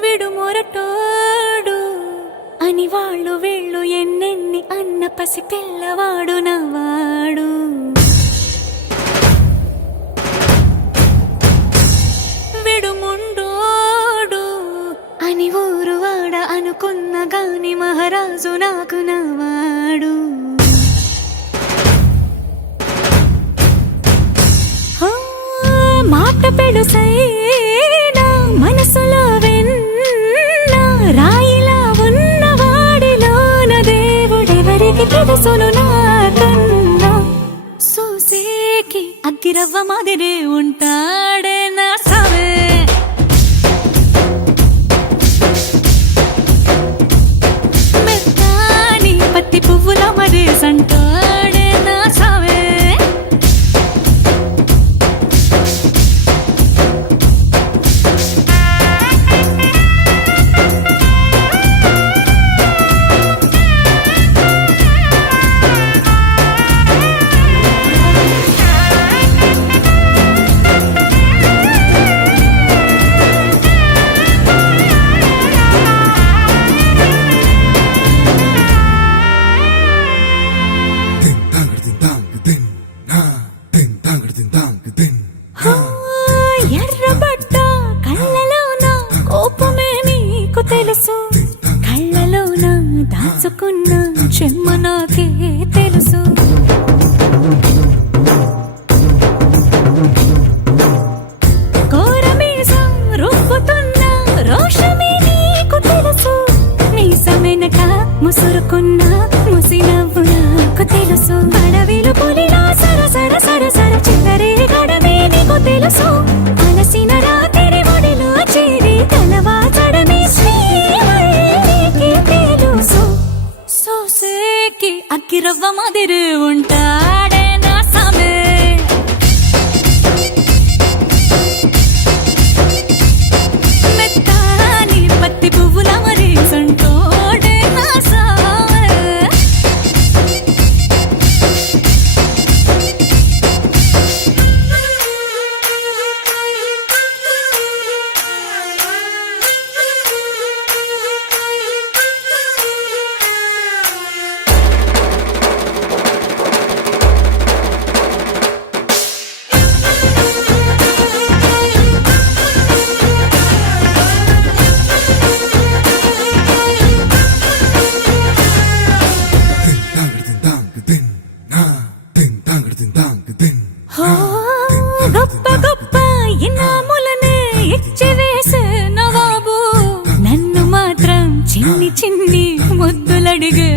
విడు మొరటోడు అని వాళ్ళు వీళ్ళు ఎన్నెన్ని అన్న పసి పిల్లవాడు నవాడు. విడు ముండోడు అని ఊరు వాడ అనుకున్న గాని మహారాజు నాకు నవాడు. మాట పెడుసైనా మనసులో వెన్న రాయిలా ఉన్నవాడిలోన దేవుడెవరికి తెలుసును నాకన్నా. సూసేకి అగ్గిరవ్వ మాదిరే ఉంటాడే నా సావే. మెత్తాని పత్తి పువ్వుల మరేసంటాడే నా సావే. ఎర్రబడ్డ కళ్ళలోన కోపమే నీకు తెలుసు, కళ్ళలోన దాచుకున్న చెమ్మ నాకే తెలుసు. కోరమీసం రుబ్బుతున్న రోషమే నీకు తెలుసు, మీసమెనక ముసురుకున్న ముసినవ్వు నాకు తెలుసు. అడవిలు పులిలా సరసర సరసర చివరే గడమే నీకు తెలుసు. అలసిన రాత్రి ఒడిలో చేరి తలవాచడమే శ్రీవల్లికి తెలుసు. సోసేకి అగ్గిరవ్వ మాదిరి ఉంటాడే నా సామే. మెత్తాని పత్తి పువ్వుల మరేసంటోడే నా సామే. గొప్ప గొప్ప ఇనాములనే ఇచ్చి వేసే నవాబు నన్ను మాత్రం చిన్ని చిన్ని ముద్దులడిగే